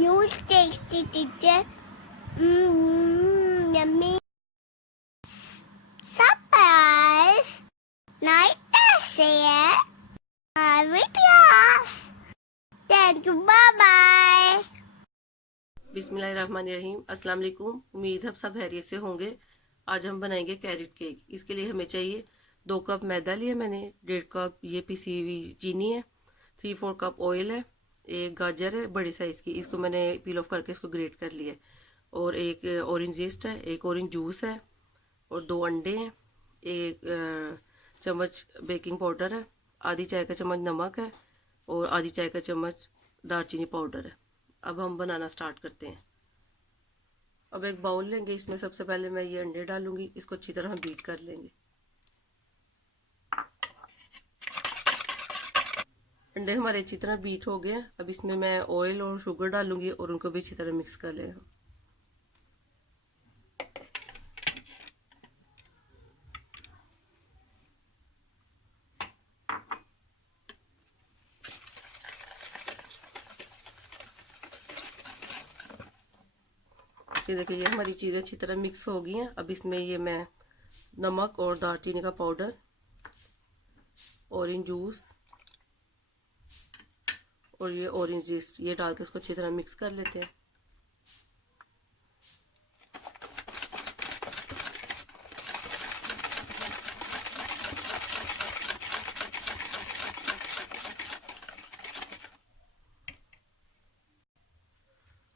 Huge tasty teacher. Yummy. Surprise. Night share. Videos. Thank you. Bye bye. बिस्मिल्लाहिर्रहमानिर्रहीम। अस्सलाम वालेकुम। उम्मीद है सब खैरियत से होंगे। आज हम बनाएंगे कैरेट केक। इसके लिए हमें चाहिए 2 कप मैदा लिया मैंने, 1.5 कप ये पिसी हुई चीनी है, 3-4 कप ऑयल है, एक गाजर है बड़ी साइज़ की, इसको मैंने पील ऑफ करके इसको ग्रेट कर लिया है, और एक ऑरेंज जीस्ट है, एक ऑरेंज जूस है, और 2 अंडे हैं, एक चम्मच बेकिंग पाउडर है, आधी चाय का चम्मच नमक है, और आधी चाय का चम्मच दालचीनी पाउडर है। अब हम बनाना स्टार्ट करते हैं। अब एक बाउल लेंगे, इसमें सबसे पहले मैं ये अंडे डालूंगी, इसको अच्छी तरह बीट कर लेंगे। अंडे हमारे अच्छी तरह बीट हो गए। अब इसमें मैं ऑयल और शुगर डालूंगी और उनको भी अच्छी तरह मिक्स कर लेंगे। ये देखिए, ये हमारी चीज़ें अच्छी तरह मिक्स हो गई हैं। अब इसमें ये मैं नमक और दालचीनी का पाउडर, ऑरेंज जूस और ये ऑरेंज जीस्ट ये डाल के इसको अच्छी तरह मिक्स कर लेते हैं।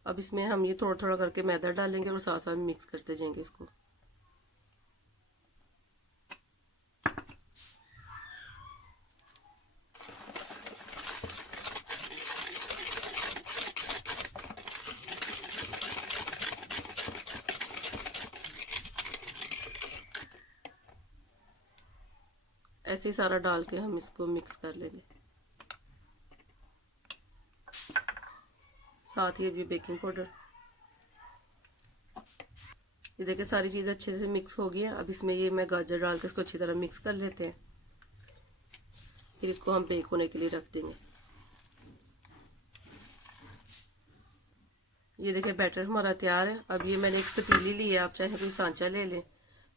अब इसमें हम ये थोड़ा थोड़ा करके मैदा डालेंगे और साथ साथ मिक्स करते जाएंगे इसको। ऐसे ही सारा डाल के हम इसको मिक्स कर लेंगे। साथ ही अभी बेकिंग पाउडर। ये देखिए, सारी चीज़ अच्छे से मिक्स हो गई है। अब इसमें ये मैं गाजर डाल के इसको अच्छी तरह मिक्स कर लेते हैं, फिर इसको हम बेक होने के लिए रख देंगे। ये देखिए, बैटर हमारा तैयार है। अब ये मैंने एक पतीली ली है, आप चाहे कोई सांचा ले लें।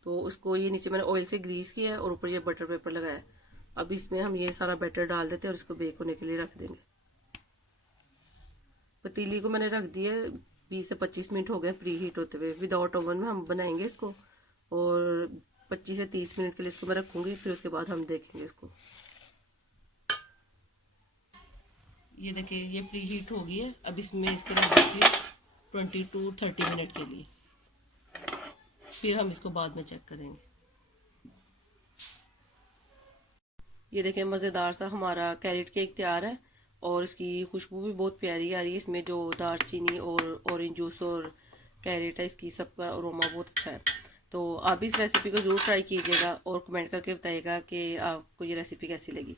तो उसको ये नीचे मैंने ऑयल से ग्रीस किया है और ऊपर ये बटर पेपर लगाया है। अब इसमें हम ये सारा बैटर डाल देते हैं और इसको बेक होने के लिए रख देंगे। पतीली को मैंने रख दिया है, 20 से 25 मिनट हो गए प्री हीट होते हुए। विदाउट ओवन में हम बनाएंगे इसको, और 25 से 30 मिनट के लिए इसको मैं रखूँगी, फिर उसके बाद हम देखेंगे इसको। ये देखिए, ये प्री हीट हो गई है। अब इसमें इसको रख देती हूँ 20 to 30 मिनट के लिए, फिर हम इसको बाद में चेक करेंगे। ये देखिए, मज़ेदार सा हमारा कैरेट केक तैयार है, और इसकी खुशबू भी बहुत प्यारी आ रही है। इसमें जो दालचीनी और ऑरेंज जूस और कैरेट है, इसकी सबका अरोमा बहुत अच्छा है। तो आप इस रेसिपी को ज़रूर ट्राई कीजिएगा और कमेंट करके बताइएगा कि आपको ये रेसिपी कैसी लगी।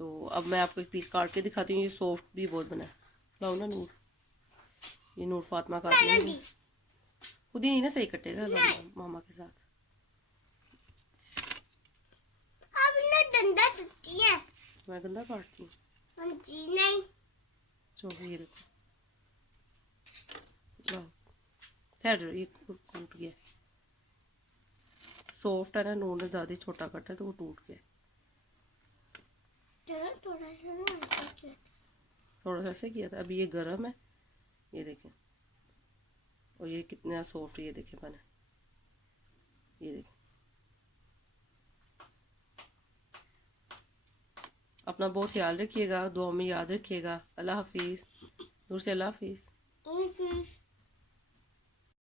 तो अब मैं आपको एक पीस काट के दिखाती हूँ। ये सॉफ्ट भी बहुत बना है। लाओ ना नूर, ये नूर फातिमा काट लेंगे, खुद ही नहीं ना सही कटेगा। मामा के साथ मैं गंदा काटती हूँ नहीं। चलो ये देखो, लाओ ठहर, ये टूट गया। सॉफ्ट है ना, नूर ने ज्यादा छोटा काटा तो वो टूट गया। थोड़ा सा ऐसे किया था। अभी ये गर्म है, ये देखें, और ये कितना सॉफ्ट, ये देखें बना, ये देखें। अपना बहुत ख्याल रखिएगा, दुआ में याद रखिएगा। अल्लाह हाफिज़। नूर से अल्लाह हाफिज़।